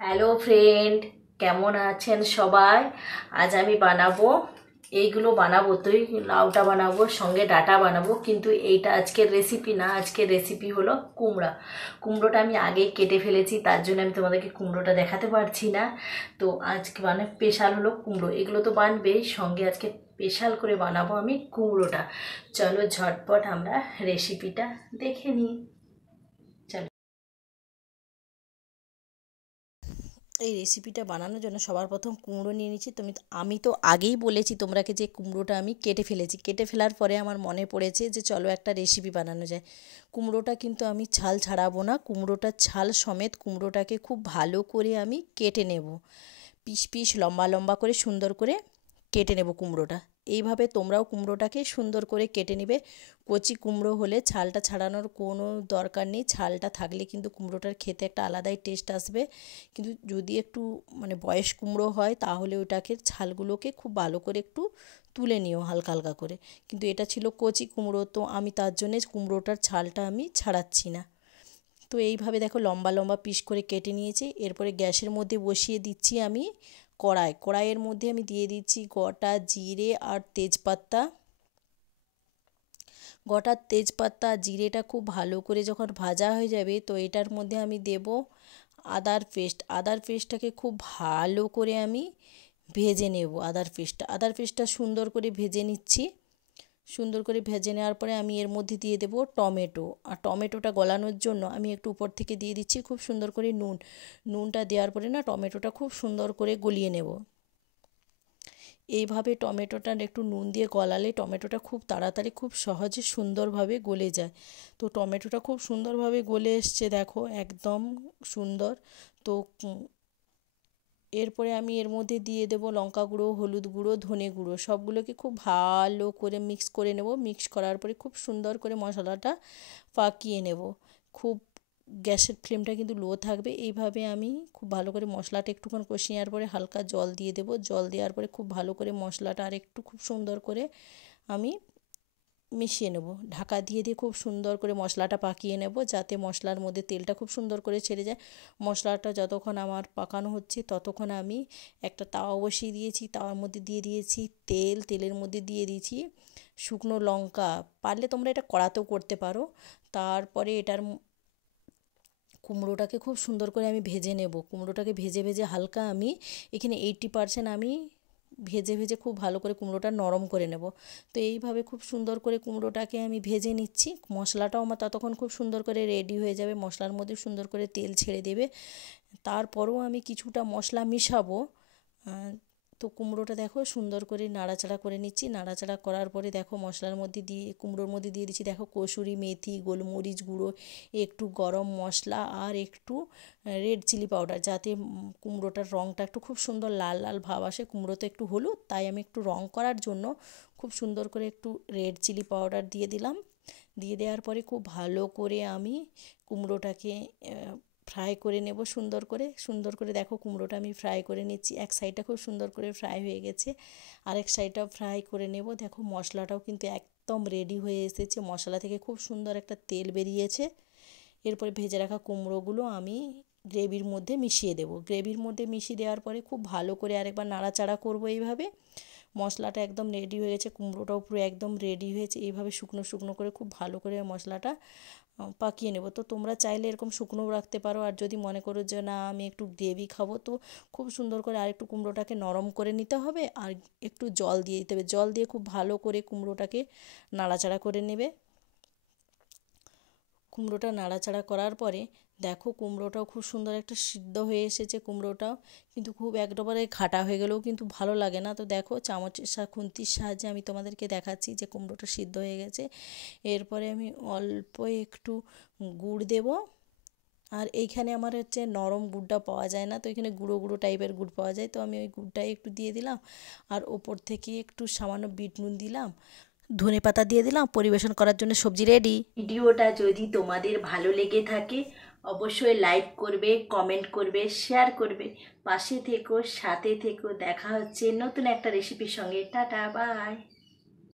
Hello friend, কেমন আছেন সবাই? আজ আমি বানাবো এইগুলো বানাবো, লাউটা বানাবো, সঙ্গে ডাটা বানাবো। কিন্তু এইটা আজকের রেসিপি না, আজকের রেসিপি হলো কুমড়া। কুমড়োটা আমি আগেই কেটে ফেলেছি, তার জন্য আমি তোমাদেরকে কুমড়োটা দেখাতে পারছি না। তো আজকে স্পেশাল হলো কুমড়ো, এগুলো তো বানবেই, সঙ্গে আজকে স্পেশাল করে বানাবো আমি কুমড়োটা। চলো ঝটপট আমরা রেসিপিটা দেখে নিই। চলো, এই রেসিপিটা বানানোর জন্য সবার প্রথম কুমড়ো নিয়ে নিচ্ছি। আমি তো আগেই বলেছি তোমরাকে যে কুমড়োটা আমি কেটে ফেলেছি। কেটে ফেলার পরে আমার মনে পড়েছে যে চলো একটা রেসিপি বানানো যায়। কুমড়োটা কিন্তু আমি ছাল ছাড়াবো না, কুমড়োটার ছাল সমেত কুমড়োটাকে খুব ভালো করে আমি কেটে নেব। পিস পিস লম্বা লম্বা করে সুন্দর করে কেটে নেব কুমড়োটা। এইভাবে তোমরাও কুমড়োটাকে সুন্দর করে কেটে নেবে। কচি কুমড়ো হলে ছালটা ছাড়ানোর কোনো দরকার নেই, ছালটা থাকলে কিন্তু কুমড়োটার খেতে একটা আলাদাই টেস্ট আসবে। কিন্তু যদি একটু বয়স কুমড়ো হয় তাহলে ওটাকে ছালগুলোকে খুব ভালো করে একটু তুলে নিও হালকা হালকা করে। কিন্তু এটা ছিল কচি কুমড়ো, তো আমি তার জন্যে কুমড়োটার ছালটা আমি ছাড়াচ্ছি না। তো এইভাবে দেখো লম্বা লম্বা পিস করে কেটে নিয়েছি। এরপরে গ্যাসের মধ্যে বসিয়ে দিচ্ছি আমি কড়াইয়ের মধ্যে আমি দিয়ে দিচ্ছি গোটা তেজপাতা জিরেটা খুব ভালো করে যখন ভাজা হয়ে যাবে, তো এটার মধ্যে আমি দেব আদার পেস্টটাকে খুব ভালো করে আমি ভেজে নেব। আদার পেস্টটা সুন্দর করে ভেজে নিচ্ছি। সুন্দর করে ভেজে নেওয়ার পরে আমি এর মধ্যে দিয়ে দেব টমেটো। আর টমেটোটা গলানোর জন্য আমি একটু উপর থেকে দিয়ে দিচ্ছি খুব সুন্দর করে নুনটা দেওয়ার পরে না টমেটোটা খুব সুন্দর করে গলিয়ে নেব। এইভাবে টমেটোটা একটু নুন দিয়ে গলালে টমেটোটা খুব তাড়াতাড়ি খুব সহজে সুন্দরভাবে গলে যায়। তো টমেটোটা খুব সুন্দরভাবে গলে এসছে দেখো, একদম সুন্দর। তো এরপরে আমি এর মধ্যে দিয়ে দেব লঙ্কা গুঁড়ো, হলুদ গুঁড়ো, ধনে গুঁড়ো, সবগুলোকে খুব ভালো করে মিক্স করে নেব। মিক্স করার পরে খুব সুন্দর করে মশলাটা পাকিয়ে নেব। খুব গ্যাসের ফ্লেমটা কিন্তু লো থাকবে। এইভাবে আমি খুব ভালো করে মশলাটা একটুক্ষণ কষিয়ে নেওয়ার পরে হালকা জল দিয়ে দেব। জল দেওয়ার পরে খুব ভালো করে মশলাটা আর একটু খুব সুন্দর করে আমি মিশিয়ে নেব। ঢাকা দিয়ে দিয়ে খুব সুন্দর করে মশলাটা পাকিয়ে নেব, যাতে মশলার মধ্যে তেলটা খুব সুন্দর করে ছেড়ে যায়। মশলাটা যতক্ষণ আমার পাকানো হচ্ছে ততক্ষণ আমি একটা তাওয়া বসিয়ে দিয়েছি। তাওয়ার মধ্যে দিয়ে দিয়েছি তেলের মধ্যে দিয়ে দিয়েছি শুকনো লঙ্কা। পারলে তোমরা এটা কড়াতেও করতে পারো। তারপরে কুমড়োটাকে খুব সুন্দর করে আমি ভেজে নেব। কুমড়োটাকে ভেজে ভেজে হালকা আমি এখানে 80% আমি ভেজে ভেজে খুব ভালো করে কুমড়োটা নরম করে নেব। তো এইভাবে খুব সুন্দর করে কুমড়োটাকে আমি ভেজে নিচ্ছি। মশলাটাও আমার ততক্ষণ খুব সুন্দর করে রেডি হয়ে যাবে, মশলার মধ্যে সুন্দর করে তেল ছেড়ে দেবে। তারপরেও আমি কিছুটা মশলা মিশাবো। তো কুমড়োটা দেখো সুন্দর করে নাড়াচাড়া করে নিচ্ছি। নাড়াচাড়া করার পরে দেখো কুমড়োর মধ্যে দিয়ে দিচ্ছি দেখো কসুরি মেথি, গোলমরিচ গুঁড়ো, একটু গরম মশলা আর একটু রেড চিলি পাউডার, যাতে কুমড়োটার রঙটা একটু খুব সুন্দর লাল লাল ভাব আসে। কুমড়ো তো একটু হলুদ, তাই আমি একটু রঙ করার জন্য খুব সুন্দর করে একটু রেড চিলি পাউডার দিয়ে দিলাম। দিয়ে দেওয়ার পরে খুব ভালো করে আমি কুমড়োটাকে ফ্রাই করে নেব সুন্দর করে দেখো কুমড়োটা আমি ফ্রাই করে নিচ্ছি। এক সাইডটা খুব সুন্দর করে ফ্রাই হয়ে গেছে, আরেক সাইডটাও ফ্রাই করে নেব। দেখো মশলাটাও কিন্তু একদম রেডি হয়ে এসেছে, মশলা থেকে খুব সুন্দর একটা তেল বেরিয়েছে। এরপরে ভেজে রাখা কুমড়োগুলো আমি গ্রেভির মধ্যে মিশিয়ে দেবো। গ্রেভির মধ্যে মিশিয়ে দেওয়ার পরে খুব ভালো করে আরেকবার নাড়াচাড়া করব। এইভাবে মশলাটা একদম রেডি হয়ে গেছে, কুমড়োটাও পুরো একদম রেডি হয়েছে। এইভাবে শুকনো শুকনো করে খুব ভালো করে মশলাটা পাকিয়ে নেব। তো তোমরা চাইলে এরকম শুকনোও রাখতে পারো, আর যদি মনে করো যে না আমি একটু গ্রেভি খাবো, তো খুব সুন্দর করে আরেকটু কুমড়োটাকে নরম করে নিতে হবে আর একটু জল দিয়ে দিতে হবে। জল দিয়ে খুব ভালো করে কুমড়োটাকে নাড়াচাড়া করে নেবে। কুমড়োটা নাড়াচাড়া করার পরে দেখো কুমড়োটাও খুব সুন্দর একটা সিদ্ধ হয়ে এসেছে। কুমড়োটাও কিন্তু খুব একবারে ঘাটা হয়ে গেলেও কিন্তু ভালো লাগে না। তো দেখো খুন্তির সাহায্যে আমি তোমাদেরকে দেখাচ্ছি যে কুমড়োটা সিদ্ধ হয়ে গেছে। এরপরে আমি অল্প একটু গুড় দেব। আর এইখানে আমার হচ্ছে নরম গুড়টা পাওয়া যায় না, তো এখানে গুঁড়ো গুঁড়ো টাইপের গুড় পাওয়া যায়, তো আমি ওই গুড়টাই একটু দিয়ে দিলাম। আর ওপর থেকে একটু সামান্য বিট নুন দিলাম, ধনেপাতা দিয়ে দিলাম। পরিবেশন করার জন্য সবজি রেডি। ভিডিওটা যদি তোমাদের ভালো লেগে থাকে অবশ্যই লাইক করবে, কমেন্ট করবে, শেয়ার করবে। পাশে থেকো, সাথে থেকো। দেখা হচ্ছে নতুন একটা রেসিপির সঙ্গে। Tata, by.